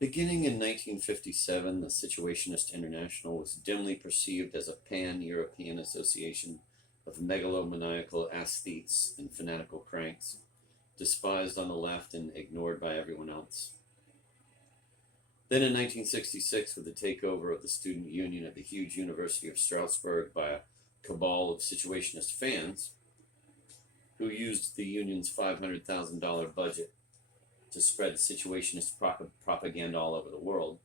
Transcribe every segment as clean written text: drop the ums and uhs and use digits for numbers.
Beginning in 1957, the Situationist International was dimly perceived as a pan-European association of megalomaniacal aesthetes and fanatical cranks, despised on the left and ignored by everyone else. Then in 1966, with the takeover of the student union at the huge University of Strasbourg by a cabal of Situationist fans, who used the union's $500,000 budget to spread Situationist propaganda all over the world.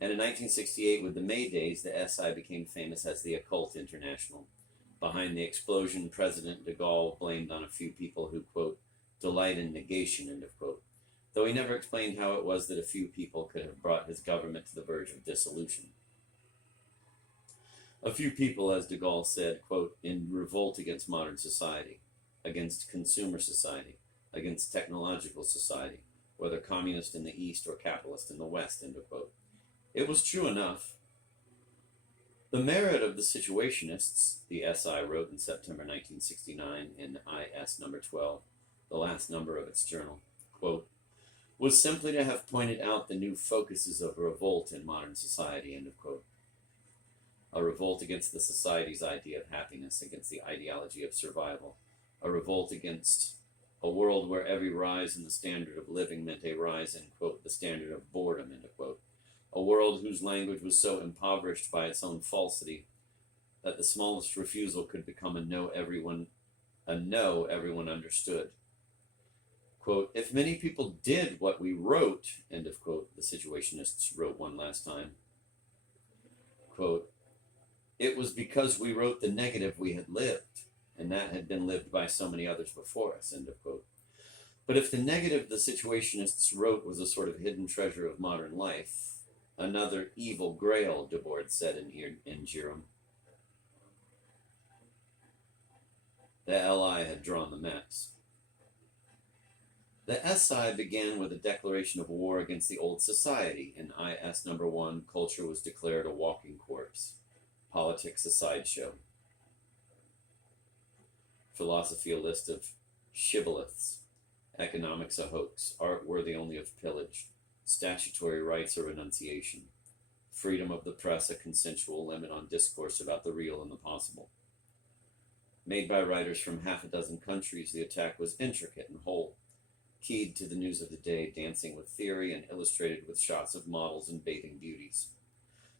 And in 1968, with the May Days, the SI became famous as the Occult International. Behind the explosion, President de Gaulle blamed on a few people who, quote, delight in negation, end of quote, though he never explained how it was that a few people could have brought his government to the verge of dissolution. A few people, as de Gaulle said, quote, in revolt against modern society, against consumer society, against technological society, whether communist in the East or capitalist in the West, end of quote. It was true enough. The merit of the Situationists, the SI wrote in September 1969 in IS number 12, the last number of its journal, quote, was simply to have pointed out the new focuses of revolt in modern society, end of quote. A revolt against the society's idea of happiness, against the ideology of survival, a revolt against a world where every rise in the standard of living meant a rise in, quote, the standard of boredom, end of quote. A world whose language was so impoverished by its own falsity that the smallest refusal could become a no everyone understood. Quote, if many people did what we wrote, end of quote, the Situationists wrote one last time, quote, it was because we wrote the negative we had lived, and that had been lived by so many others before us, end of quote. But if the negative the Situationists wrote was a sort of hidden treasure of modern life, another evil grail, Debord said in Giram. The LI had drawn the maps. The SI began with a declaration of war against the old society. In IS number 1, culture was declared a walking corpse, politics a sideshow, philosophy a list of shibboleths, economics a hoax, art worthy only of pillage, statutory rights a renunciation, freedom of the press a consensual limit on discourse about the real and the possible. Made by writers from half a dozen countries, the attack was intricate and whole, keyed to the news of the day, dancing with theory and illustrated with shots of models and bathing beauties.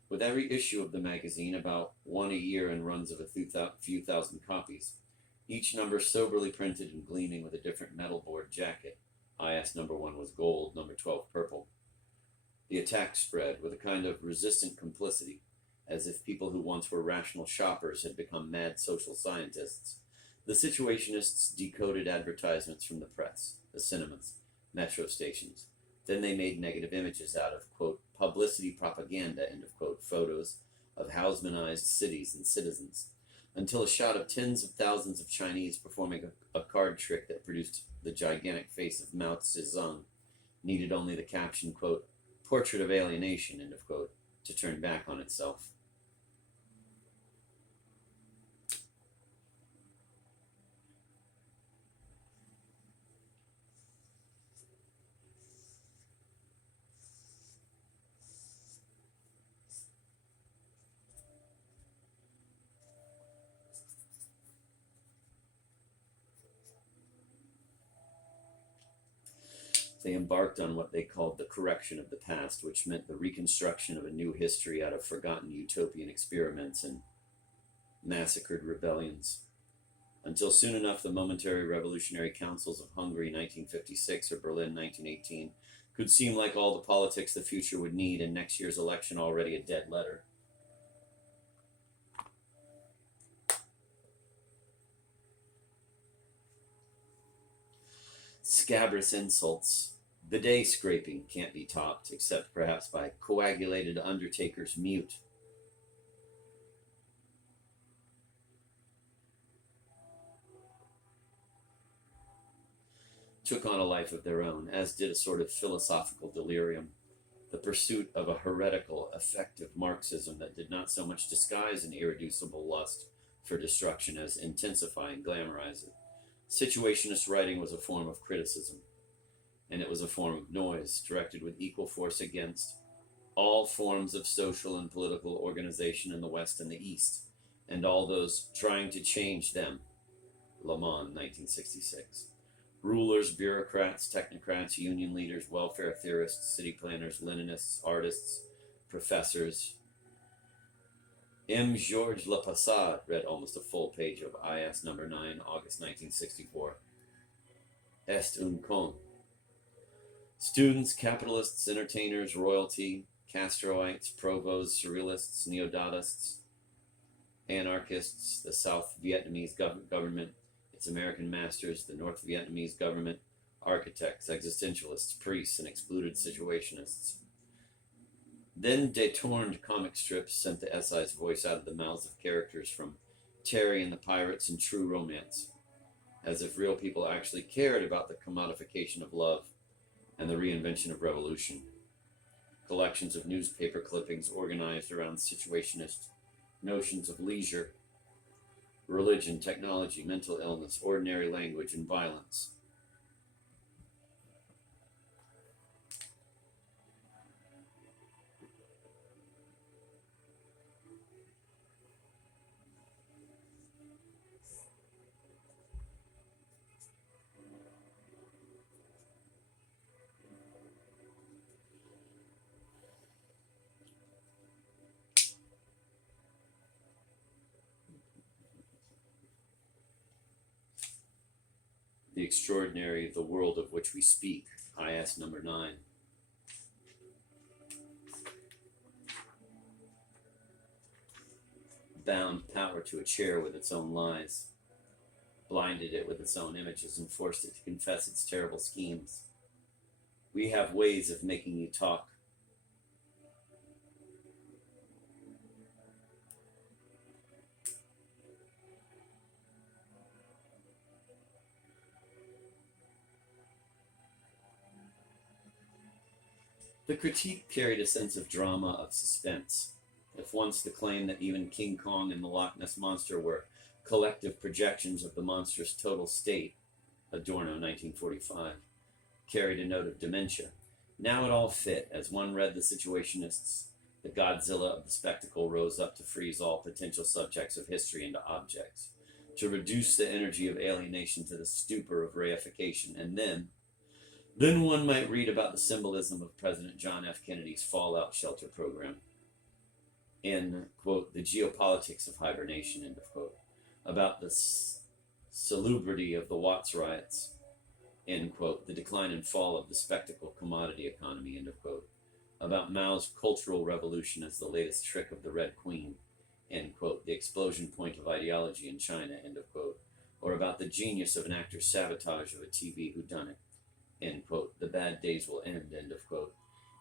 With every issue of the magazine, about one a year in runs of a few thousand copies, each number soberly printed and gleaming with a different metalboard jacket. IS number 1 was gold, number 12 purple. The attack spread with a kind of resistant complicity, as if people who once were rational shoppers had become mad social scientists. The Situationists decoded advertisements from the press, the cinemas, metro stations. Then they made negative images out of, quote, publicity propaganda, end of quote, photos of Haussmannized cities and citizens, until a shot of tens of thousands of Chinese performing a card trick that produced the gigantic face of Mao Zedong needed only the caption, quote, portrait of alienation, end of quote, to turn back on itself. They embarked on what they called the correction of the past, which meant the reconstruction of a new history out of forgotten utopian experiments and massacred rebellions. Until soon enough, the momentary revolutionary councils of Hungary 1956 or Berlin 1918 could seem like all the politics the future would need, and next year's election already a dead letter. Scabrous insults. Bidet scraping can't be topped, except perhaps by coagulated undertaker's mute. Took on a life of their own, as did a sort of philosophical delirium, the pursuit of a heretical, effective Marxism that did not so much disguise an irreducible lust for destruction as intensify and glamorize it. Situationist writing was a form of criticism, and it was a form of noise directed with equal force against all forms of social and political organization in the West and the East, and all those trying to change them. Le Monde, 1966. Rulers, bureaucrats, technocrats, union leaders, welfare theorists, city planners, Leninists, artists, professors. M. Georges Lapassade read almost a full page of IS number 9, August 1964. Est un con. Students, capitalists, entertainers, royalty, Castroites, Provos, Surrealists, Neo-Dadaists, anarchists, the South Vietnamese government, its American masters, the North Vietnamese government, architects, existentialists, priests, and excluded situationists. Then detourned comic strips sent the SI's voice out of the mouths of characters from Terry and the Pirates and True Romance, as if real people actually cared about the commodification of love and the reinvention of revolution. Collections of newspaper clippings organized around situationist notions of leisure, religion, technology, mental illness, ordinary language, and violence. The extraordinary, the world of which we speak, IS number 9. Bound power to a chair with its own lies, blinded it with its own images, and forced it to confess its terrible schemes. We have ways of making you talk. The critique carried a sense of drama, of suspense. If once the claim that even King Kong and the Loch Ness Monster were collective projections of the monster's total state, Adorno, 1945, carried a note of dementia, now it all fit. As one read the situationists, the Godzilla of the spectacle rose up to freeze all potential subjects of history into objects, to reduce the energy of alienation to the stupor of reification, and then one might read about the symbolism of President John F. Kennedy's fallout shelter program in, quote, the geopolitics of hibernation, end of quote, about the salubrity of the Watts riots, end quote, the decline and fall of the spectacle commodity economy, end of quote, about Mao's cultural revolution as the latest trick of the Red Queen, end quote, the explosion point of ideology in China, end of quote, or about the genius of an actor's sabotage of a TV whodunit, end quote, the bad days will end of quote.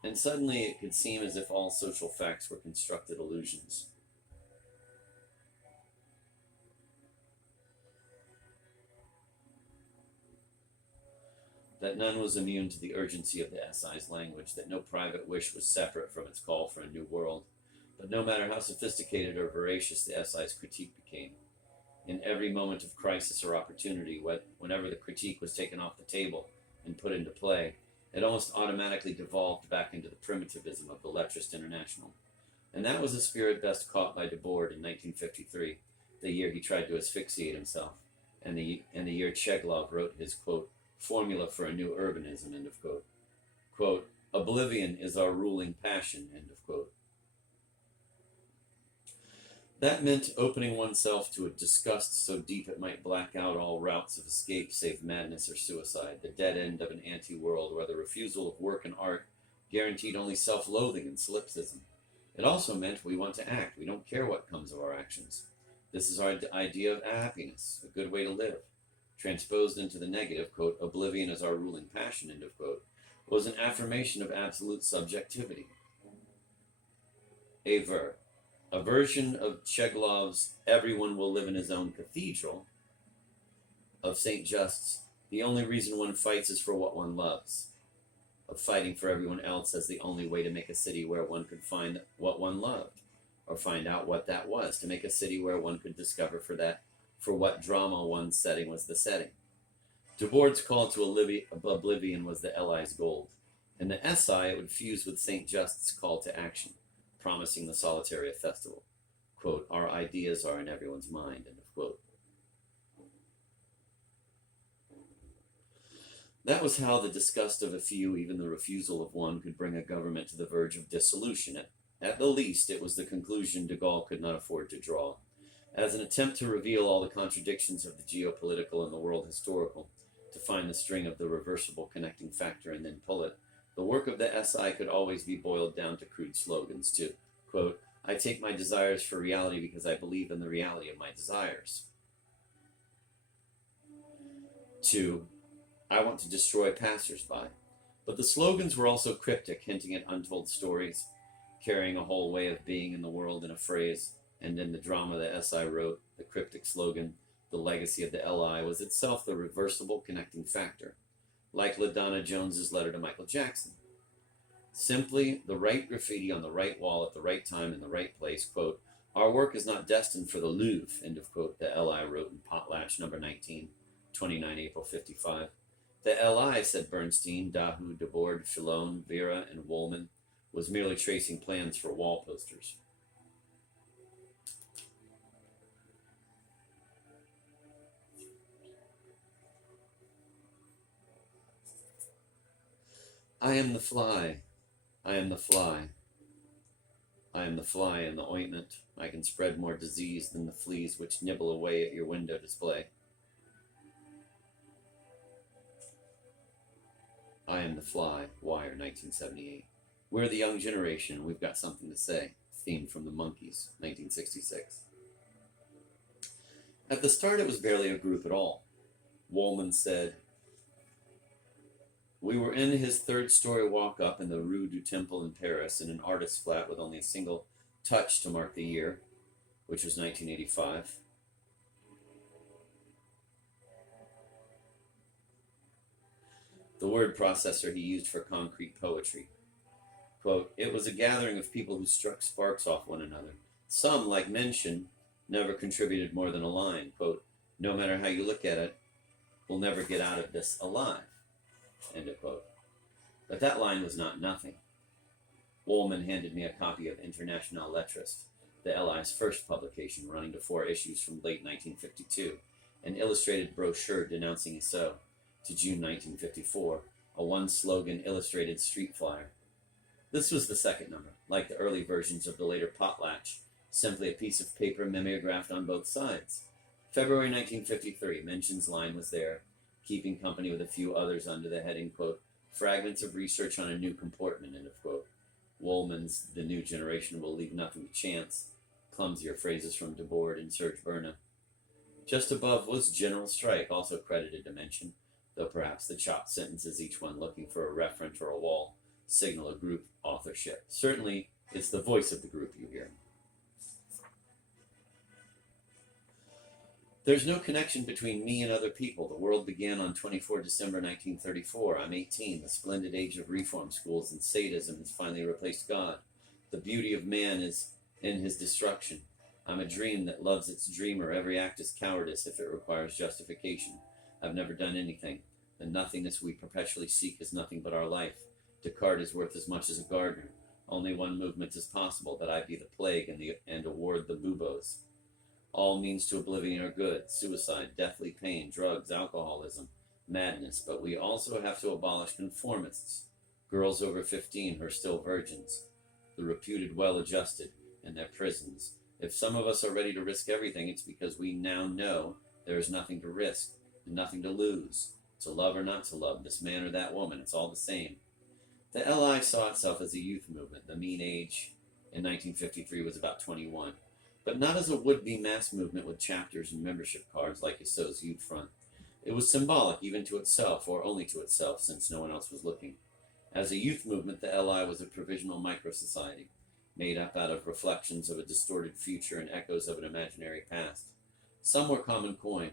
And suddenly it could seem as if all social facts were constructed illusions. That none was immune to the urgency of the SI's language, that no private wish was separate from its call for a new world. But no matter how sophisticated or voracious the SI's critique became, in every moment of crisis or opportunity, whenever the critique was taken off the table and put into play, it almost automatically devolved back into the primitivism of the Letrist International. And that was a spirit best caught by Debord in 1953, the year he tried to asphyxiate himself, and the year Cheglov wrote his, quote, formula for a new urbanism, end of quote. Quote, oblivion is our ruling passion, end of quote. That meant opening oneself to a disgust so deep it might black out all routes of escape save madness or suicide, the dead end of an anti-world where the refusal of work and art guaranteed only self-loathing and solipsism. It also meant we want to act. We don't care what comes of our actions. This is our idea of happiness, a good way to live. Transposed into the negative, quote, oblivion is our ruling passion, end of quote, was an affirmation of absolute subjectivity. A version of Cheglov's everyone will live in his own cathedral, of St. Just's the only reason one fights is for what one loves, of fighting for everyone else as the only way to make a city where one could find what one loved, or find out what that was, to make a city where one could discover for what drama one's setting was the setting. Debord's call to oblivion was the Allies' gold. In the SI, it would fuse with St. Just's call to action, promising the Solitaria festival. Quote, our ideas are in everyone's mind, end of quote. That was how the disgust of a few, even the refusal of one, could bring a government to the verge of dissolution. At the least, it was the conclusion de Gaulle could not afford to draw. As an attempt to reveal all the contradictions of the geopolitical and the world historical, to find the string of the reversible connecting factor and then pull it, the work of the SI could always be boiled down to crude slogans to, quote, I take my desires for reality because I believe in the reality of my desires. To, I want to destroy passers-by. But the slogans were also cryptic, hinting at untold stories, carrying a whole way of being in the world in a phrase, and in the drama the SI wrote, the cryptic slogan, the legacy of the LI, was itself the reversible connecting factor, like LaDonna Jones's letter to Michael Jackson. Simply the right graffiti on the right wall at the right time in the right place, quote, our work is not destined for the Louvre, end of quote, the LI wrote in Potlatch number 19, 29 April 55. The LI, said Bernstein, Dahu, Debord, Filon, Vera, and Woolman, was merely tracing plans for wall posters. I am the fly. I am the fly. I am the fly in the ointment. I can spread more disease than the fleas which nibble away at your window display. I am the fly. Wire, 1978. We're the young generation, and we've got something to say. Theme from the Monkees, 1966. At the start, it was barely a group at all. Woolman said, we were in his third-story walk-up in the Rue du Temple in Paris in an artist's flat with only a single touch to mark the year, which was 1985. The word processor he used for concrete poetry. Quote, it was a gathering of people who struck sparks off one another. Some, like Mention, never contributed more than a line. Quote, no matter how you look at it, we'll never get out of this alive. End of quote. But that line was not nothing. Woolman handed me a copy of International Lettrist, the LI's first publication, running to 4 issues from late 1952, an illustrated brochure denouncing Issot, to June 1954, a one-slogan illustrated street flyer. This was the second number, like the early versions of the later Potlatch, simply a piece of paper mimeographed on both sides. February 1953, Mention's line was there, keeping company with a few others under the heading, quote, fragments of research on a new comportment, end of quote. Woolman's The New Generation Will Leave Nothing to Chance, clumsier phrases from Debord and Serge Berna. Just above was General Strike, also credited to Mention, though perhaps the chopped sentences, each one looking for a referent or a wall, signal a group authorship. Certainly, it's the voice of the group you hear. There's no connection between me and other people. The world began on 24 December 1934. I'm 18. The splendid age of reform schools and sadism has finally replaced God. The beauty of man is in his destruction. I'm a dream that loves its dreamer. Every act is cowardice if it requires justification. I've never done anything. The nothingness we perpetually seek is nothing but our life. Descartes is worth as much as a gardener. Only one movement is possible, that I be the plague and award the buboes. All means to oblivion are good: suicide, deathly pain, drugs, alcoholism, madness. But we also have to abolish conformists, girls over 15 who are still virgins, the reputed well-adjusted in their prisons. If some of us are ready to risk everything, it's because we now know there is nothing to risk and nothing to lose. To love or not to love, this man or that woman, it's all the same. The LI saw itself as a youth movement. The mean age in 1953 was about 21. But not as a would-be mass movement with chapters and membership cards like Issot's Youth Front. It was symbolic even to itself, or only to itself, since no one else was looking. As a youth movement, the LI was a provisional micro-society, made up out of reflections of a distorted future and echoes of an imaginary past. Some were common coin,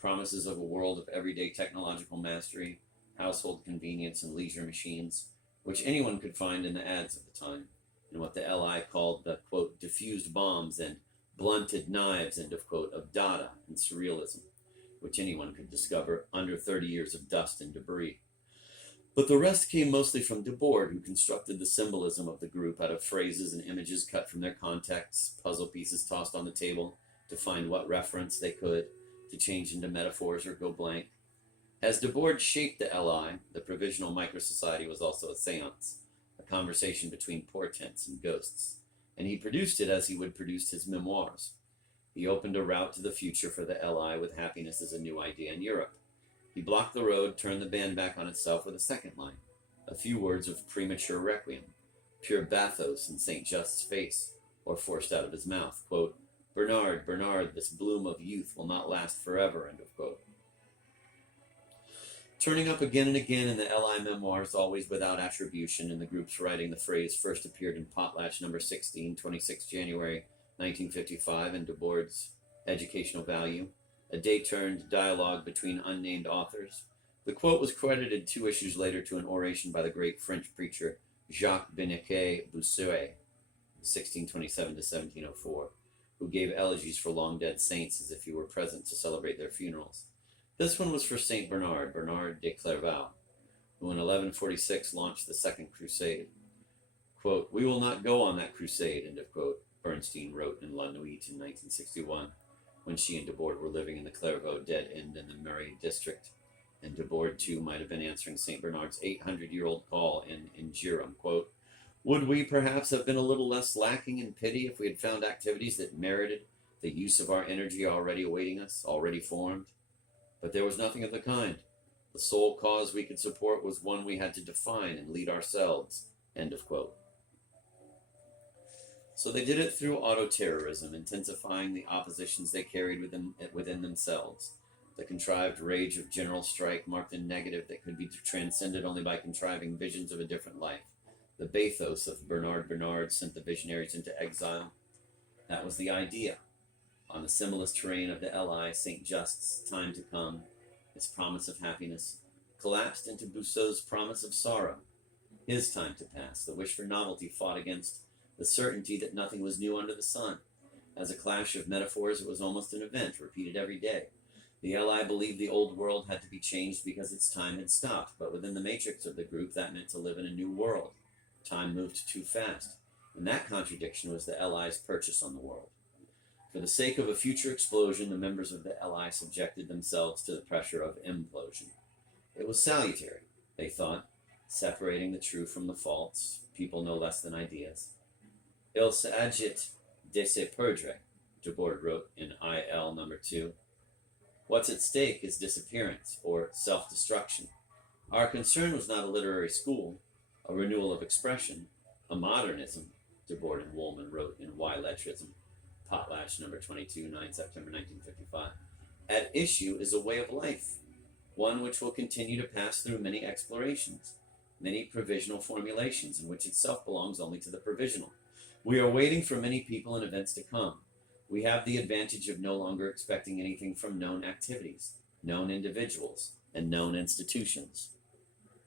promises of a world of everyday technological mastery, household convenience, and leisure machines, which anyone could find in the ads of the time, and what the LI called the, quote, diffused bombs and blunted knives, end of quote, of Dada and surrealism. which anyone could discover, under 30 years of dust and debris. But the rest came mostly from Debord, who constructed the symbolism of the group out of phrases and images cut from their contexts, puzzle pieces tossed on the table to find what reference they could, to change into metaphors or go blank. As Debord shaped the LI, the provisional microsociety was also a seance, a conversation between portents and ghosts, and he produced it as he would produce his memoirs. He opened a route to the future for the LI with happiness as a new idea in Europe. He blocked the road, turned the band back on itself with a second line, a few words of premature requiem, pure bathos in St. Just's face, or forced out of his mouth, quote, "Bernard, Bernard, this bloom of youth will not last forever," end of quote. Turning up again and again in the LI memoirs, always without attribution, in the group's writing, the phrase first appeared in Potlatch number 16, 26 January 1955, in Debord's Educational Value, a day-turned dialogue between unnamed authors. The quote was credited 2 issues later to an oration by the great French preacher Jacques Béniquet Bossuet, 1627 to 1704, who gave elegies for long-dead saints as if he were present to celebrate their funerals. This one was for Saint Bernard, Bernard de Clairvaux, who in 1146 launched the Second Crusade. Quote, "We will not go on that crusade," end of quote, Bernstein wrote in La Nuit in 1961, when she and Debord were living in the Clairvaux dead end in the Murray district, and Debord too might have been answering St. Bernard's 800-year-old call in Ingerum, quote, "Would we perhaps have been a little less lacking in pity if we had found activities that merited the use of our energy already awaiting us, already formed? But there was nothing of the kind. The sole cause we could support was one we had to define and lead ourselves," end of quote. So they did it through auto-terrorism, intensifying the oppositions they carried within themselves. The contrived rage of general strike marked a negative that could be transcended only by contriving visions of a different life. The bathos of Bernard Bernard sent the visionaries into exile. That was the idea. On the symbolist terrain of the LI, St. Just's time to come, its promise of happiness, collapsed into Bossuet's promise of sorrow. His time to pass, the wish for novelty fought against the certainty that nothing was new under the sun. As a clash of metaphors, it was almost an event, repeated every day. The LI believed the old world had to be changed because its time had stopped, but within the matrix of the group, that meant to live in a new world. Time moved too fast, and that contradiction was the LI's purchase on the world. For the sake of a future explosion, the members of the LI subjected themselves to the pressure of implosion. It was salutary, they thought, separating the true from the false, people no less than ideas. Il s'agit de se perdre, Debord wrote in IL number 2. What's at stake is disappearance, or self-destruction. Our concern was not a literary school, a renewal of expression, a modernism, Debord and Woolman wrote in Why Lettrism, Potlatch number 22, 9 September 1955. At issue is a way of life, one which will continue to pass through many explorations, many provisional formulations, in which itself belongs only to the provisional. We are waiting for many people and events to come. We have the advantage of no longer expecting anything from known activities, known individuals, and known institutions.